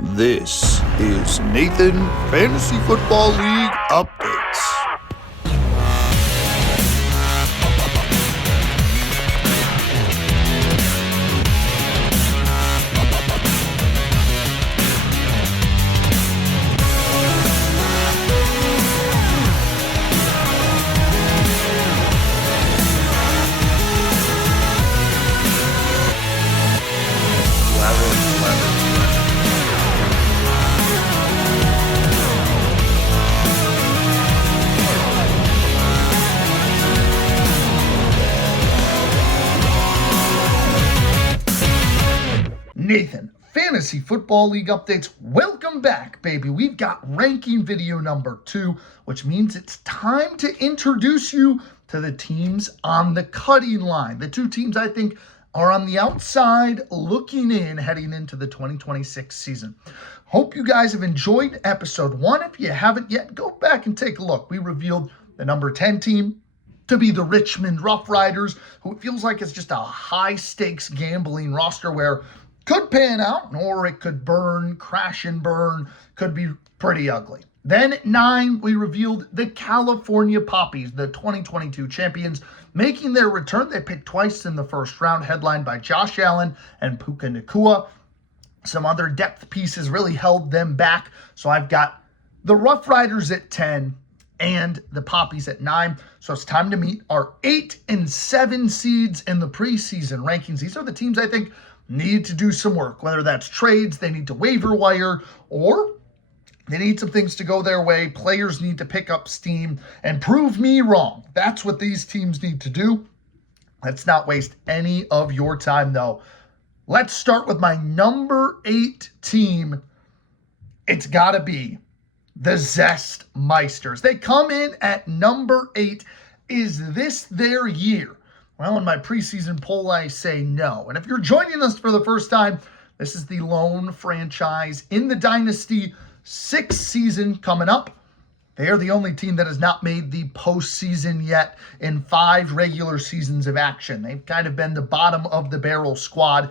This is Nathan Fantasy Football League Updates. Nathan, Fantasy Football League Updates. Welcome back, baby. We've got ranking video number 2, which means it's time to introduce you to the teams on the cutting line. The two teams I think are on the outside looking in, heading into the 2026 season. Hope you guys have enjoyed episode 1. If you haven't yet, go back and take a look. We revealed the number 10 team to be the Richmond Rough Riders, who it feels like it's just a high-stakes gambling roster where could pan out, or it could burn, crash and burn, could be pretty ugly. Then at 9, we revealed the California Poppies, the 2022 champions, making their return. They picked twice in the first round, headlined by Josh Allen and Puka Nacua. Some other depth pieces really held them back. So I've got the Rough Riders at 10 and the Poppies at 9. So it's time to meet our 8 and 7 seeds in the preseason rankings. These are the teams I think need to do some work, whether that's trades, they need to waiver wire, or they need some things to go their way. Players need to pick up steam and prove me wrong. That's what these teams need to do. Let's not waste any of your time, though. Let's start with my number 8 team. It's got to be the Zest Meisters. They come in at number 8. Is this their year? Well, in my preseason poll, I say no. And if you're joining us for the first time, this is the lone franchise in the Dynasty 6th season coming up. They are the only team that has not made the postseason yet in 5 regular seasons of action. They've kind of been the bottom of the barrel squad.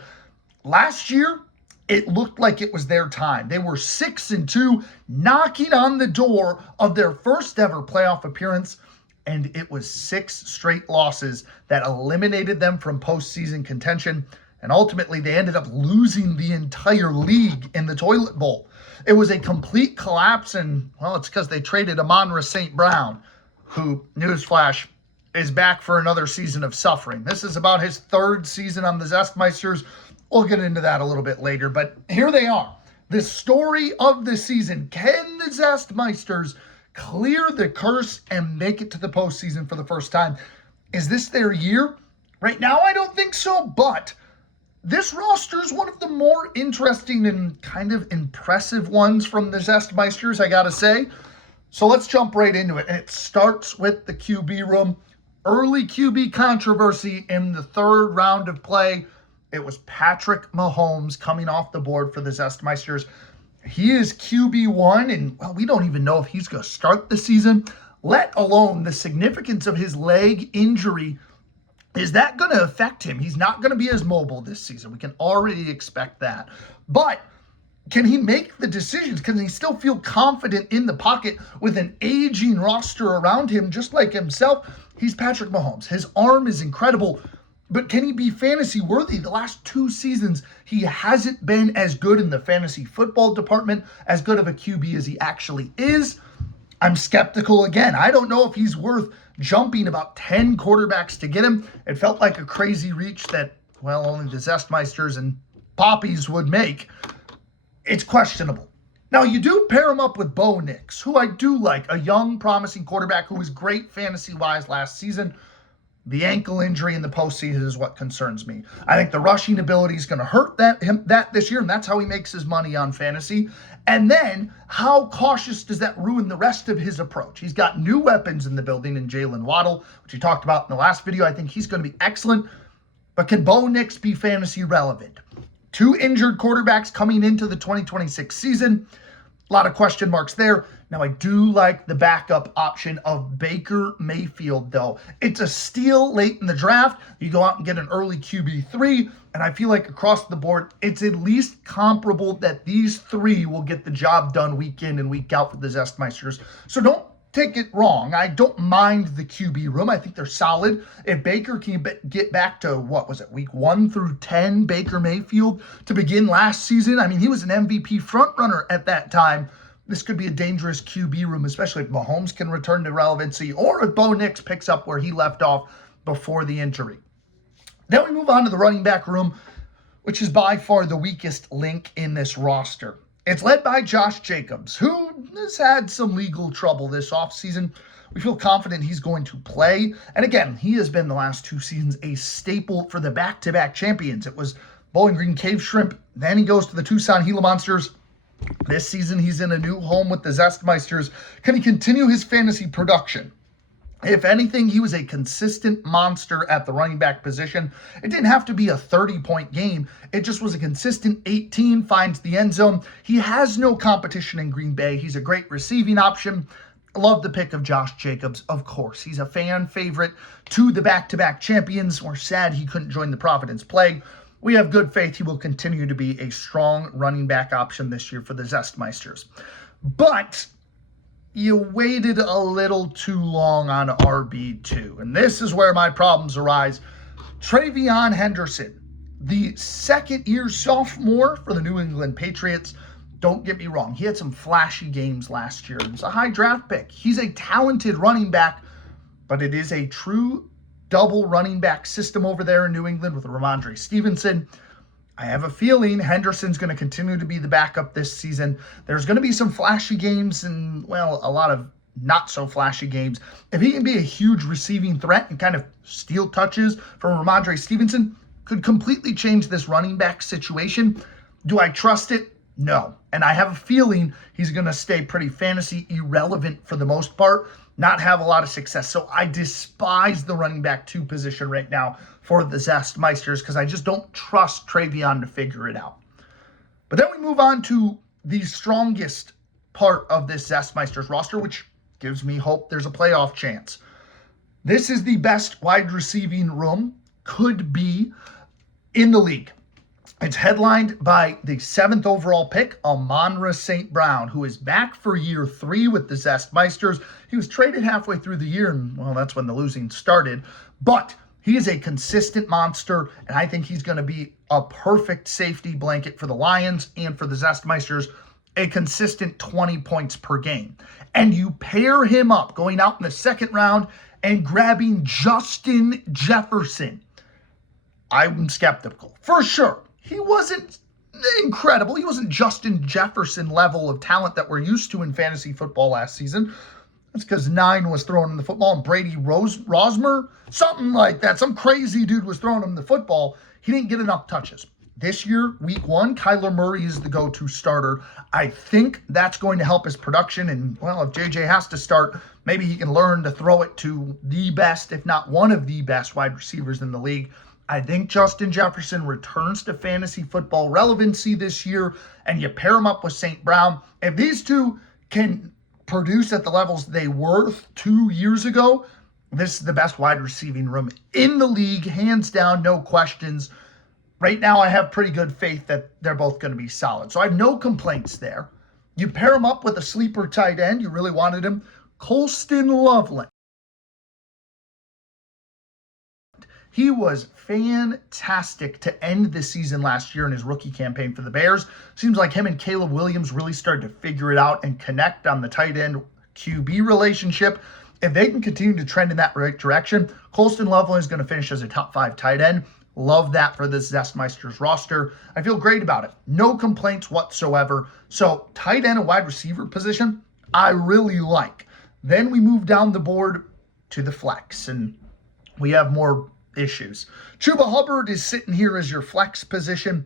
Last year, it looked like it was their time. They were 6-2, knocking on the door of their first ever playoff appearance. And it was 6 straight losses that eliminated them from postseason contention. And ultimately, they ended up losing the entire league in the toilet bowl. It was a complete collapse, and, well, it's because they traded Amon-Ra St. Brown, who, newsflash, is back for another season of suffering. This is about his 3rd season on the Zestmeisters. We'll get into that a little bit later, but here they are. The story of the season. Can the Zestmeisters clear the curse and make it to the postseason for the first time? Is this their year? Right now, I don't think so, but this roster is one of the more interesting and kind of impressive ones from the Zestmeisters, I gotta say. So let's jump right into it. And it starts with the QB room. Early QB controversy in the 3rd round of play. It was Patrick Mahomes coming off the board for the Zestmeisters. He is QB1, and, well, we don't even know if he's going to start the season, let alone the significance of his leg injury. Is that going to affect him? He's not going to be as mobile this season. We can already expect that. But can he make the decisions? Can he still feel confident in the pocket with an aging roster around him just like himself? He's Patrick Mahomes. His arm is incredible. But can he be fantasy worthy? The last 2 seasons, he hasn't been as good in the fantasy football department, as good of a QB as he actually is. I'm skeptical again. I don't know if he's worth jumping about 10 quarterbacks to get him. It felt like a crazy reach that, well, only the Zestmeisters and Poppies would make. It's questionable. Now, you do pair him up with Bo Nix, who I do like, a young, promising quarterback who was great fantasy-wise last season. The ankle injury in the postseason is what concerns me. I think the rushing ability is going to hurt that this year, and that's how he makes his money on fantasy. And then, how cautious does that ruin the rest of his approach? He's got new weapons in the building in Jalen Waddle, which we talked about in the last video. I think he's going to be excellent. But can Bo Nix be fantasy relevant? 2 injured quarterbacks coming into the 2026 season. A lot of question marks there. Now, I do like the backup option of Baker Mayfield, though. It's a steal late in the draft. You go out and get an early QB3, and I feel like across the board, it's at least comparable that these three will get the job done week in and week out for the Zestmeisters. So don't take it wrong. I don't mind the QB room. I think they're solid. If Baker can get back to, what was it, week 1 through 10, Baker Mayfield to begin last season. I mean, he was an MVP frontrunner at that time. This could be a dangerous QB room, especially if Mahomes can return to relevancy or if Bo Nix picks up where he left off before the injury. Then we move on to the running back room, which is by far the weakest link in this roster. It's led by Josh Jacobs, who has had some legal trouble this offseason. We feel confident he's going to play. And again, he has been the last 2 seasons a staple for the back-to-back champions. It was Bowling Green Cave Shrimp. Then he goes to the Tucson Gila Monsters. This season, he's in a new home with the Zestmeisters. Can he continue his fantasy production? If anything, he was a consistent monster at the running back position. It didn't have to be a 30-point game. It just was a consistent 18, finds the end zone. He has no competition in Green Bay. He's a great receiving option. Love the pick of Josh Jacobs, of course. He's a fan favorite to the back-to-back champions. We're sad he couldn't join the Providence Plague. We have good faith he will continue to be a strong running back option this year for the Zestmeisters. But you waited a little too long on RB2. And this is where my problems arise. Travion Henderson, the second-year sophomore for the New England Patriots. Don't get me wrong. He had some flashy games last year. He was a high draft pick. He's a talented running back, but it is a true double running back system over there in New England with Ramondre Stevenson. I have a feeling Henderson's going to continue to be the backup this season. There's going to be some flashy games and, well, a lot of not so flashy games. If he can be a huge receiving threat and kind of steal touches from Ramondre Stevenson, could completely change this running back situation. Do I trust it? No. And I have a feeling he's going to stay pretty fantasy irrelevant for the most part, not have a lot of success. So I despise the running back 2 position right now for the Zestmeisters because I just don't trust Travion to figure it out. But then we move on to the strongest part of this Zestmeisters roster, which gives me hope there's a playoff chance. This is the best wide receiving room, could be, in the league. It's headlined by the 7th overall pick, Amon-Ra St. Brown, who is back for year 3 with the Zestmeisters. He was traded halfway through the year, and, well, that's when the losing started. But he is a consistent monster, and I think he's going to be a perfect safety blanket for the Lions and for the Zestmeisters, a consistent 20 points per game. And you pair him up going out in the 2nd round and grabbing Justin Jefferson. I'm skeptical, for sure. He wasn't incredible. He wasn't Justin Jefferson level of talent that we're used to in fantasy football last season. That's because 9 was throwing him the football and Brady Rosmer, something like that. Some crazy dude was throwing him the football. He didn't get enough touches. This year, week 1, Kyler Murray is the go-to starter. I think that's going to help his production. And, well, if JJ has to start, maybe he can learn to throw it to the best, if not one of the best wide receivers in the league. I think Justin Jefferson returns to fantasy football relevancy this year, and you pair him up with St. Brown. If these two can produce at the levels they were 2 years ago, this is the best wide receiving room in the league, hands down, no questions. Right now, I have pretty good faith that they're both going to be solid. So I have no complaints there. You pair him up with a sleeper tight end. You really wanted him. Colston Loveland. He was fantastic to end the season last year in his rookie campaign for the Bears. Seems like him and Caleb Williams really started to figure it out and connect on the tight end QB relationship. If they can continue to trend in that right direction, Colston Loveland is going to finish as a top 5 tight end. Love that for the Zestmeisters roster. I feel great about it. No complaints whatsoever. So tight end and wide receiver position, I really like. Then we move down the board to the flex, and we have more issues. Chuba Hubbard is sitting here as your flex position.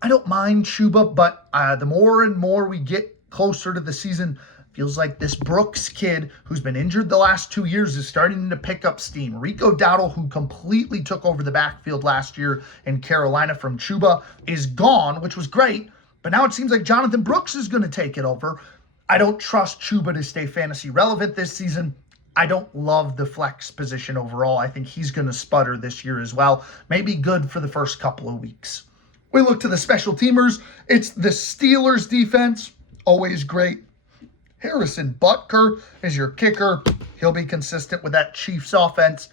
I don't mind Chuba, but the more and more we get closer to the season, feels like this Brooks kid who's been injured the last 2 years is starting to pick up steam. Rico Dowdle, who completely took over the backfield last year in Carolina from Chuba, is gone, which was great. But now it seems like Jonathan Brooks is going to take it over. I don't trust Chuba to stay fantasy relevant this season. I don't love the flex position overall. I think he's going to sputter this year as well. Maybe good for the first couple of weeks. We look to the special teamers. It's the Steelers defense. Always great. Harrison Butker is your kicker. He'll be consistent with that Chiefs offense.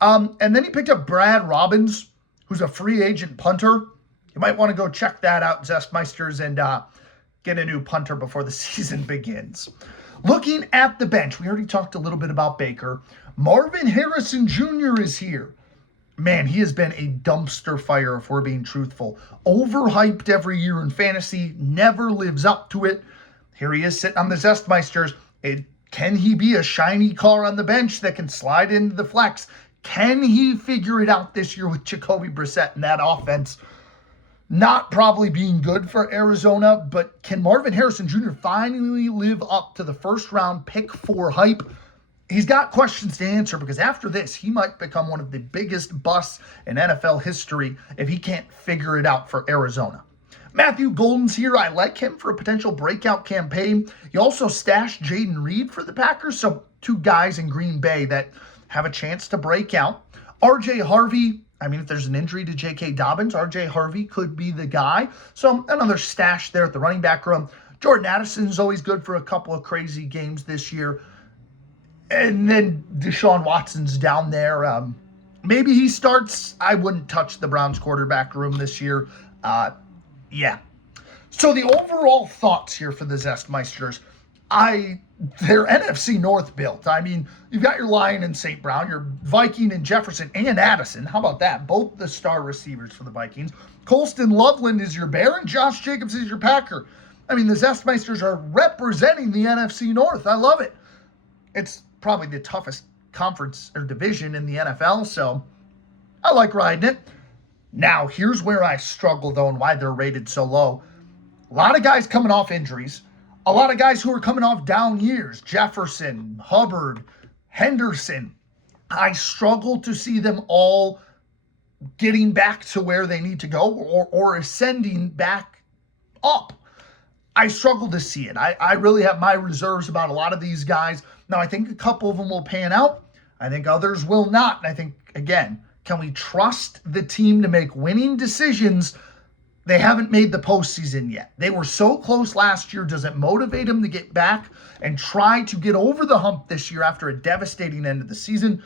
And then he picked up Brad Robbins, who's a free agent punter. You might want to go check that out, Zestmeisters, and get a new punter before the season begins. Looking at the bench, we already talked a little bit about Baker. Marvin Harrison Jr. is here. Man, he has been a dumpster fire, if we're being truthful. Overhyped every year in fantasy, never lives up to it. Here he is sitting on the Zestmeisters. Can he be a shiny car on the bench that can slide into the flex? Can he figure it out this year with Jacoby Brissett and that offense? Not probably being good for Arizona, but can Marvin Harrison Jr. finally live up to the first round pick 4 hype? He's got questions to answer because after this, he might become one of the biggest busts in NFL history if he can't figure it out for Arizona. Matthew Golden's here. I like him for a potential breakout campaign. You also stashed Jaden Reed for the Packers, so 2 guys in Green Bay that have a chance to break out. RJ Harvey, if there's an injury to J.K. Dobbins, RJ Harvey could be the guy. So another stash there at the running back room. Jordan Addison's always good for a couple of crazy games this year. And then Deshaun Watson's down there. Maybe he starts. I wouldn't touch the Browns quarterback room this year. Yeah. So the overall thoughts here for the Zestmeisters, they're NFC North built. You've got your Lion and St. Brown, your Viking and Jefferson and Addison. How about that? Both the star receivers for the Vikings. Colston Loveland is your Bear and Josh Jacobs is your Packer. The Zestmeisters are representing the NFC North. I love it. It's probably the toughest conference or division in the NFL, so I like riding it. Now, here's where I struggle, though, and why they're rated so low. A lot of guys coming off injuries. A lot of guys who are coming off down years. Jefferson, Hubbard, Henderson. I struggle to see them all getting back to where they need to go or ascending back up. I struggle to see it. I really have my reserves about a lot of these guys. Now, I think a couple of them will pan out. I think others will not. And I think, again, can we trust the team to make winning decisions? They haven't made the postseason yet. They were so close last year. Does it motivate them to get back and try to get over the hump this year after a devastating end of the season?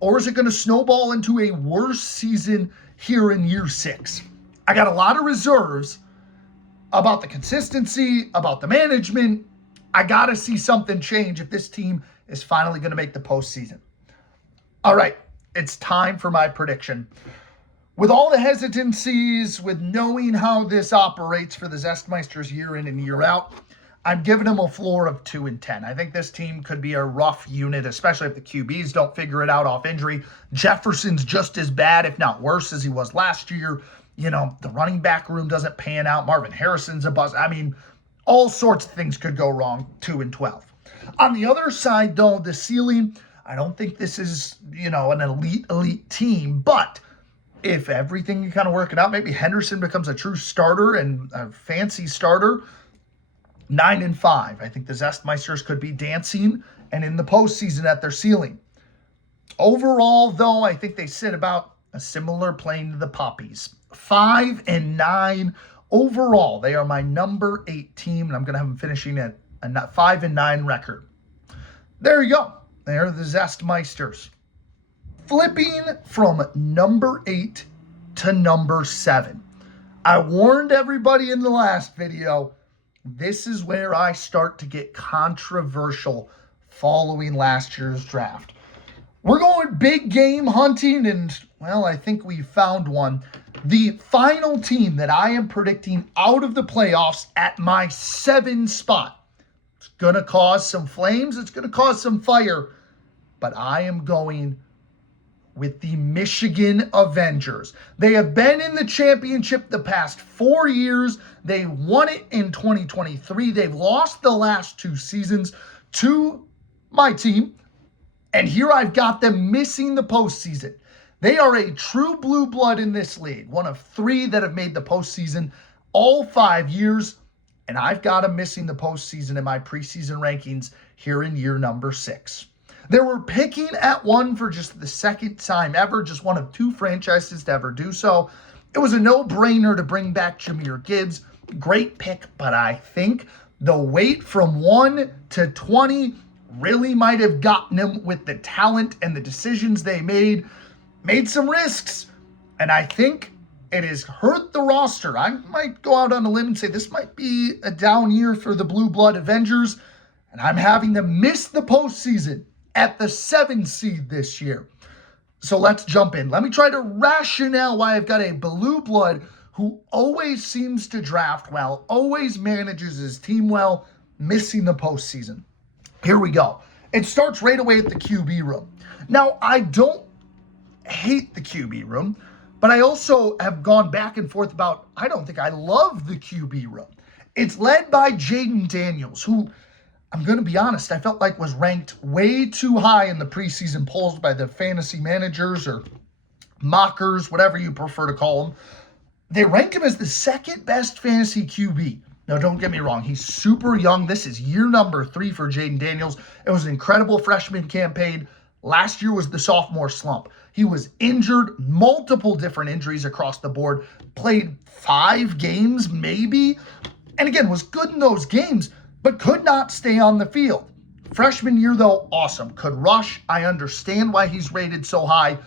Or is it going to snowball into a worse season here in year 6? I got a lot of reserves about the consistency, about the management. I got to see something change if this team is finally going to make the postseason. All right, it's time for my prediction. With all the hesitancies, with knowing how this operates for the Zestmeisters year in and year out, I'm giving them a floor of 2-10. I think this team could be a rough unit, especially if the QBs don't figure it out off injury. Jefferson's just as bad, if not worse, as he was last year. The running back room doesn't pan out. Marvin Harrison's a bust. All sorts of things could go wrong, 2-12. On the other side, though, the ceiling, I don't think this is, an elite team, but if everything can kind of work it out, maybe Henderson becomes a true starter and a fancy starter, 9-5. I think the Zestmeisters could be dancing and in the postseason at their ceiling. Overall, though, I think they sit about a similar plane to the Poppies. 5-9 overall. They are my number 8 team, and I'm going to have them finishing at a 5-9 record. There you go. They're the Zestmeisters. Flipping from number 8 to number 7. I warned everybody in the last video, this is where I start to get controversial following last year's draft. We're going big game hunting, and, I think we found one. The final team that I am predicting out of the playoffs at my 7 spot. It's going to cause some flames. It's going to cause some fire. But I am going with the Michigan Avengers. They have been in the championship the past 4 years. They won it in 2023. They've lost the last 2 seasons to my team. And here I've got them missing the postseason. They are a true blue blood in this league. One of 3 that have made the postseason all 5 years. and I've got him missing the postseason in my preseason rankings here in year number 6. They were picking at 1 for just the second time ever, just one of 2 franchises to ever do so. It was a no-brainer to bring back Jahmyr Gibbs. Great pick, but I think the wait from 1 to 20 really might have gotten him with the talent and the decisions they made some risks. And I think it has hurt the roster. I might go out on a limb and say this might be a down year for the Blue Blood Avengers, and I'm having them miss the postseason at the 7 seed this year. So let's jump in. Let me try to rationale why I've got a Blue Blood who always seems to draft well, always manages his team well, missing the postseason. Here we go. It starts right away at the QB room. Now, I don't hate the QB room, but I also have gone back and forth about, I don't think I love the QB room. It's led by Jaden Daniels, who, I'm going to be honest, I felt like was ranked way too high in the preseason polls by the fantasy managers or mockers, whatever you prefer to call them. They ranked him as the second best fantasy QB. Now, don't get me wrong. He's super young. This is year number 3 for Jaden Daniels. It was an incredible freshman campaign. Last year was the sophomore slump. He was injured, multiple different injuries across the board, played 5 games maybe, and again, was good in those games, but could not stay on the field. Freshman year, though, awesome. Could rush. I understand why he's rated so high,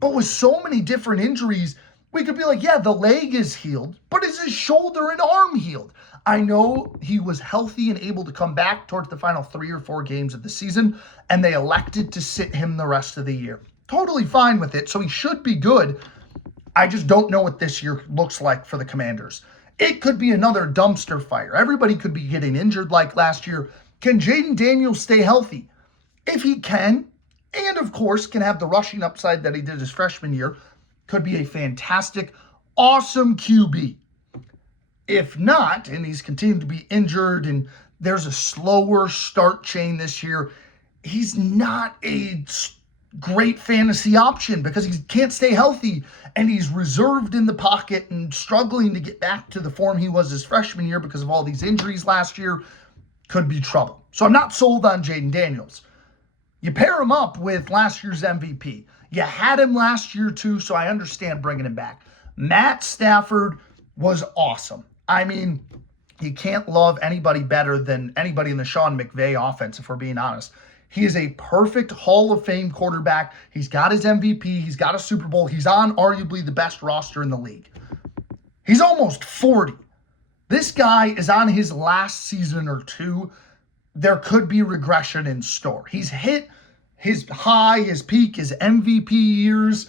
but with so many different injuries, we could be like, yeah, the leg is healed, but is his shoulder and arm healed? I know he was healthy and able to come back towards the final 3 or 4 games of the season, and they elected to sit him the rest of the year. Totally fine with it, so he should be good. I just don't know what this year looks like for the Commanders. It could be another dumpster fire. Everybody could be getting injured like last year. Can Jaden Daniels stay healthy? If he can, and of course can have the rushing upside that he did his freshman year, could be a fantastic, awesome QB. If not, and he's continued to be injured and there's a slower start chain this year, he's not a great fantasy option because he can't stay healthy and he's reserved in the pocket and struggling to get back to the form he was his freshman year because of all these injuries last year. Could be trouble. So I'm not sold on Jaden Daniels. You pair him up with last year's MVP. You had him last year too, so I understand bringing him back. Matt Stafford was awesome. I mean, you can't love anybody better than anybody in the Sean McVay offense, if we're being honest. He is a perfect Hall of Fame quarterback. He's got his MVP. He's got a Super Bowl. He's on arguably the best roster in the league. He's almost 40. This guy is on his last season or 2. There could be regression in store. He's hit his high, his peak, his MVP years.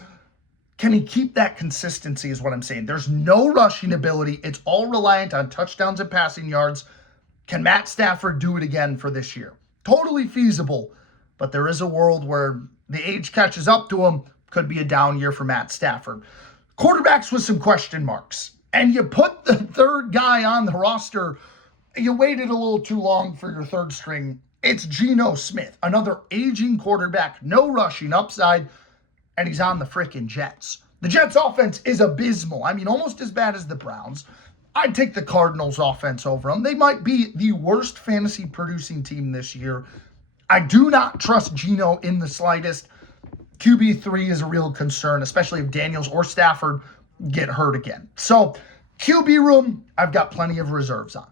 Can he keep that consistency is what I'm saying. There's no rushing ability. It's all reliant on touchdowns and passing yards. Can Matt Stafford do it again for this year? Totally feasible, but there is a world where the age catches up to him. Could be a down year for Matt Stafford. Quarterbacks with some question marks. And you put the third guy on the roster. You waited a little too long for your third string. It's Geno Smith, another aging quarterback, no rushing upside, and he's on the frickin' Jets. The Jets offense is abysmal. I mean, almost as bad as the Browns. I'd take the Cardinals offense over them. They might be the worst fantasy producing team this year. I do not trust Geno in the slightest. QB3 is a real concern, especially if Daniels or Stafford get hurt again. So QB room, I've got plenty of reserves on.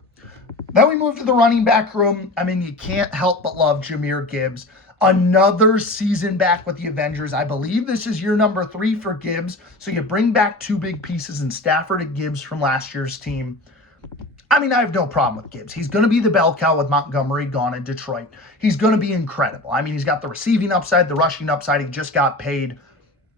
Then we move to the running back room. I mean, you can't help but love Jahmyr Gibbs. Another season back with the Avengers. I believe this is year number 3 for Gibbs. So you bring back 2 big pieces in Stafford and Gibbs from last year's team. I mean, I have no problem with Gibbs. He's going to be the bell cow with Montgomery gone in Detroit. He's going to be incredible. I mean, he's got the receiving upside, the rushing upside. He just got paid.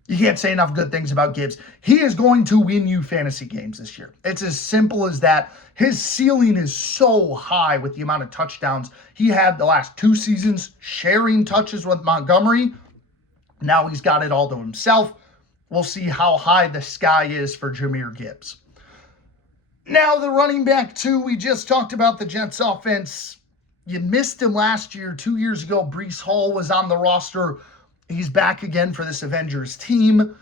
You can't say enough good things about Gibbs. He is going to win you fantasy games this year. It's as simple as that. His ceiling is so high with the amount of touchdowns he had the last 2 seasons, sharing touches with Montgomery. Now he's got it all to himself. We'll see how high the sky is for Jahmyr Gibbs. Now the running back too, we just talked about the Jets offense. You missed him last year. 2 years ago, Breece Hall was on the roster. He's back again for this Avengers team.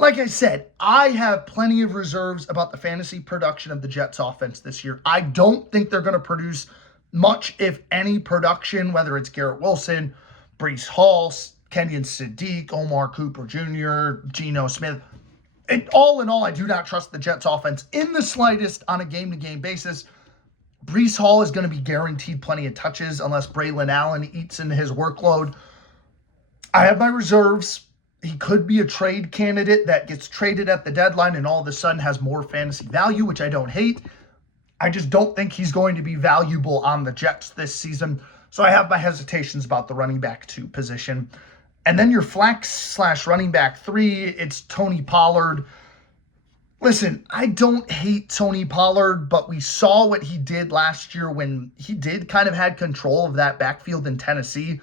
Like I said, I have plenty of reserves about the fantasy production of the Jets offense this year. I don't think they're going to produce much, if any, production, whether it's Garrett Wilson, Breece Hall, Kenyon Sadiq, Omar Cooper Jr., Geno Smith. All in all, I do not trust the Jets offense in the slightest on a game-to-game basis. Breece Hall is going to be guaranteed plenty of touches unless Braylon Allen eats into his workload. I have my reserves. He could be a trade candidate that gets traded at the deadline and all of a sudden has more fantasy value, which I don't hate. I just don't think he's going to be valuable on the Jets this season. So I have my hesitations about the running back 2 position. And then your flex / running back 3, it's Tony Pollard. Listen, I don't hate Tony Pollard, but we saw what he did last year when he did kind of had control of that backfield in Tennessee.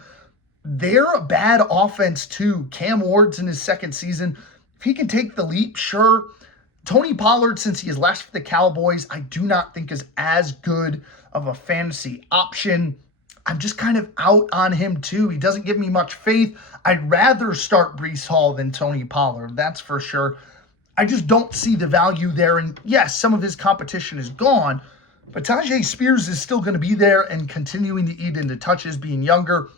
They're a bad offense too. Cam Ward's in his second season. If he can take the leap, sure. Tony Pollard, since he has left the Cowboys, I do not think is as good of a fantasy option. I'm just kind of out on him too. He doesn't give me much faith. I'd rather start Breece Hall than Tony Pollard, that's for sure. I just don't see the value there. And yes, some of his competition is gone, but Tajay Spears is still going to be there and continuing to eat into touches, being younger.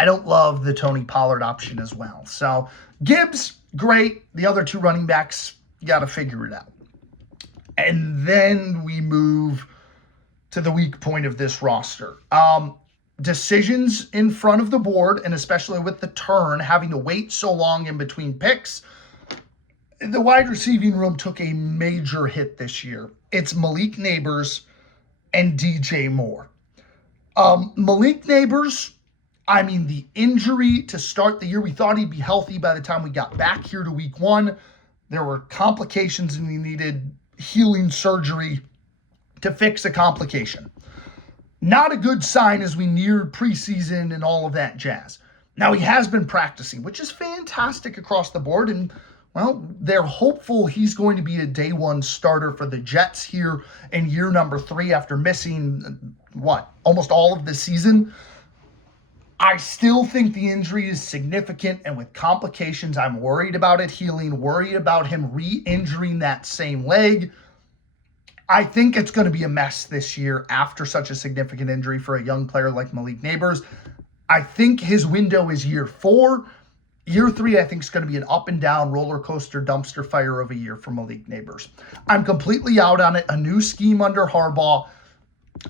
I don't love the Tony Pollard option as well. So Gibbs, great. The other 2 running backs, you got to figure it out. And then we move to the weak point of this roster. Decisions in front of the board, and especially with the turn, having to wait so long in between picks. The wide receiving room took a major hit this year. It's Malik Neighbors and DJ Moore. Malik Neighbors, I mean, the injury to start the year, we thought he'd be healthy by the time we got back here to week 1. There were complications and he needed healing surgery to fix a complication. Not a good sign as we neared preseason and all of that jazz. Now, he has been practicing, which is fantastic across the board. And, well, they're hopeful he's going to be a day 1 starter for the Jets here in year number 3 after missing, almost all of the season. I still think the injury is significant, and with complications, I'm worried about it healing, worried about him re-injuring that same leg. I think it's going to be a mess this year after such a significant injury for a young player like Malik Neighbors. I think his window is year 4. Year 3, I think, is going to be an up and down roller coaster dumpster fire of a year for Malik Neighbors. I'm completely out on it. A new scheme under Harbaugh.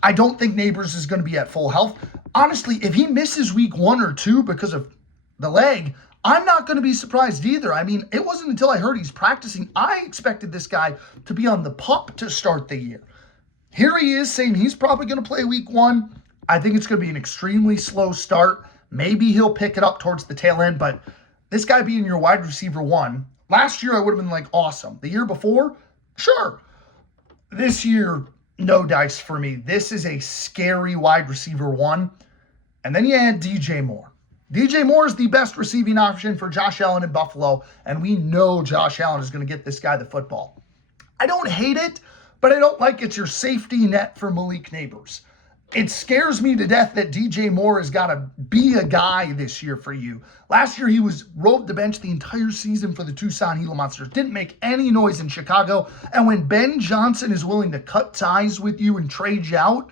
I don't think Neighbors is going to be at full health. Honestly, if he misses week 1 or 2 because of the leg, I'm not going to be surprised either. I mean, it wasn't until I heard he's practicing, I expected this guy to be on the pup to start the year. Here he is saying he's probably going to play week 1. I think it's going to be an extremely slow start. Maybe he'll pick it up towards the tail end, but this guy being your wide receiver 1, last year I would have been like, awesome. The year before, sure. This year, no dice for me. This is a scary wide receiver 1. And then you add DJ Moore. DJ Moore is the best receiving option for Josh Allen in Buffalo, and we know Josh Allen is going to get this guy the football. I don't hate it, but I don't like it's your safety net for Malik Neighbors. It scares me to death that DJ Moore has got to be a guy this year for you. Last year, he rode the bench the entire season for the Tucson Gila Monsters. Didn't make any noise in Chicago. And when Ben Johnson is willing to cut ties with you and trade you out,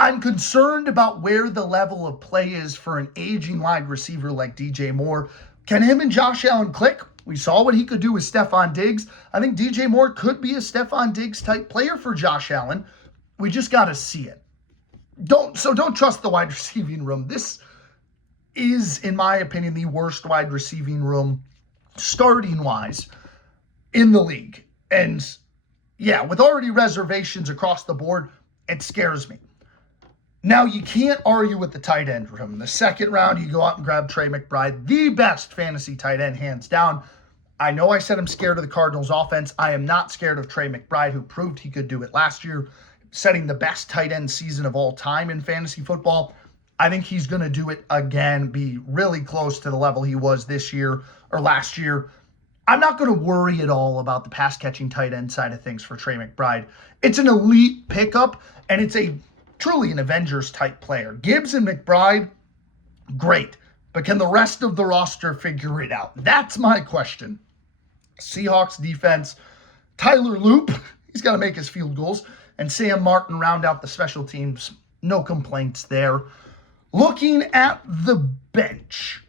I'm concerned about where the level of play is for an aging wide receiver like DJ Moore. Can him and Josh Allen click? We saw what he could do with Stephon Diggs. I think DJ Moore could be a Stephon Diggs type player for Josh Allen. We just got to see it. Don't trust the wide receiving room. This is, in my opinion, the worst wide receiving room starting-wise in the league. And yeah, with already reservations across the board, it scares me. Now, you can't argue with the tight end room. In the second round, you go out and grab Trey McBride, the best fantasy tight end, hands down. I know I said I'm scared of the Cardinals' offense. I am not scared of Trey McBride, who proved he could do it last year, setting the best tight end season of all time in fantasy football. I think he's going to do it again, be really close to the level he was this year or last year. I'm not going to worry at all about the pass-catching tight end side of things for Trey McBride. It's an elite pickup, and it's truly an Avengers-type player. Gibbs and McBride, great. But can the rest of the roster figure it out? That's my question. Seahawks defense, Tyler Loop, he's got to make his field goals, and Sam Martin round out the special teams. No complaints there. Looking at the bench,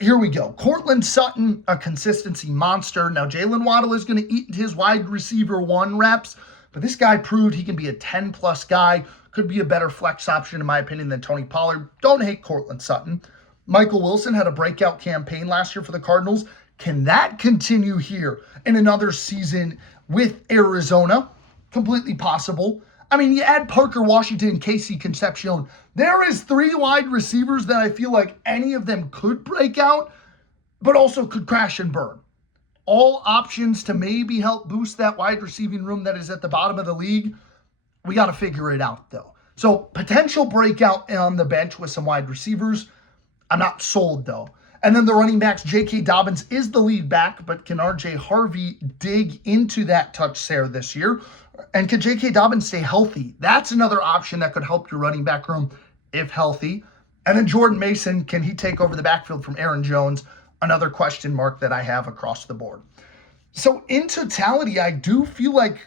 here we go. Courtland Sutton, a consistency monster. Now, Jalen Waddle is going to eat his wide receiver 1 reps, but this guy proved he can be a 10-plus guy. Could be a better flex option, in my opinion, than Tony Pollard. Don't hate Courtland Sutton. Michael Wilson had a breakout campaign last year for the Cardinals. Can that continue here in another season with Arizona? Completely possible. I mean, you add Parker Washington and Casey Concepcion. There is 3 wide receivers that I feel like any of them could break out, but also could crash and burn. All options to maybe help boost that wide receiving room that is at the bottom of the league. We got to figure it out, though. So potential breakout on the bench with some wide receivers. I'm not sold, though. And then the running backs, J.K. Dobbins is the lead back, but can R.J. Harvey dig into that touch share this year? And can J.K. Dobbins stay healthy? That's another option that could help your running back room if healthy. And then Jordan Mason, can he take over the backfield from Aaron Jones? Another question mark that I have across the board. So in totality, I do feel like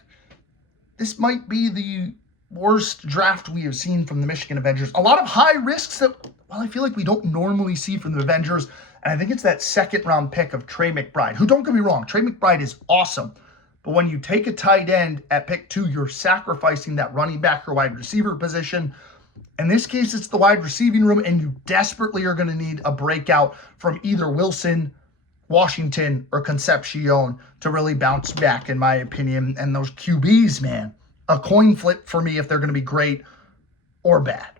this might be the worst draft we have seen from the Michigan Avengers. A lot of high risks that, well, I feel like we don't normally see from the Avengers. And I think it's that second-round pick of Trey McBride, who, don't get me wrong, Trey McBride is awesome. But when you take a tight end at pick 2, you're sacrificing that running back or wide receiver position. In this case, it's the wide receiving room, and you desperately are going to need a breakout from either Wilson, Washington, or Concepcion to really bounce back, in my opinion. And those QBs, man, a coin flip for me if they're going to be great or bad.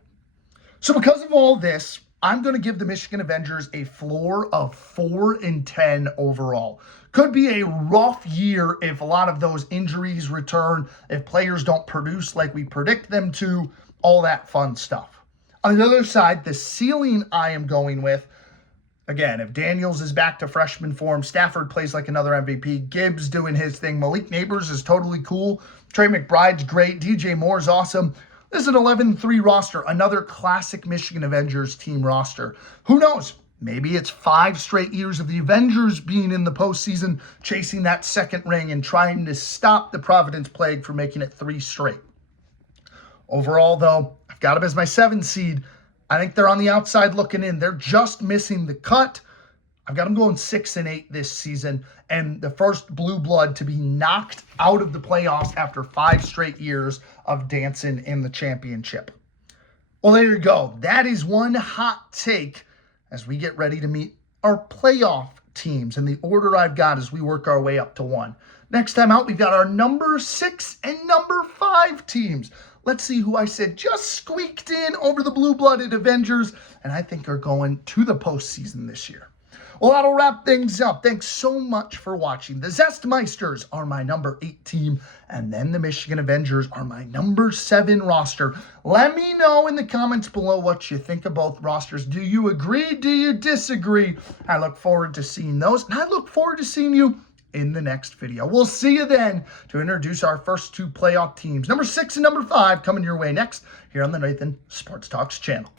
So because of all this, I'm going to give the Michigan Avengers a floor of 4-10 overall. Could be a rough year if a lot of those injuries return, if players don't produce like we predict them to, all that fun stuff. On the other side, the ceiling I am going with, again, if Daniels is back to freshman form, Stafford plays like another MVP, Gibbs doing his thing, Malik Neighbors is totally cool, Trey McBride's great, DJ Moore's awesome. This is an 11-3 roster, another classic Michigan Avengers team roster. Who knows? Maybe it's 5 straight years of the Avengers being in the postseason, chasing that second ring and trying to stop the Providence Plague from making it 3 straight. Overall, though, I've got them as my 7 seed. I think they're on the outside looking in. They're just missing the cut. I've got them going 6-8 this season, and the first blue blood to be knocked out of the playoffs after 5 straight years of dancing in the championship. Well, there you go. That is one hot take as we get ready to meet our playoff teams in the order I've got as we work our way up to 1. Next time out, we've got our number 6 and number 5 teams. Let's see who I said just squeaked in over the blue-blooded Avengers and I think are going to the postseason this year. Well, that'll wrap things up. Thanks so much for watching. The Zestmeisters are my number 8 team, and then the Michigan Avengers are my number 7 roster. Let me know in the comments below what you think of both rosters. Do you agree? Do you disagree? I look forward to seeing those, and I look forward to seeing you in the next video. We'll see you then to introduce our first 2 playoff teams. Number 6 and number 5 coming your way next here on the Nathan Sports Talks channel.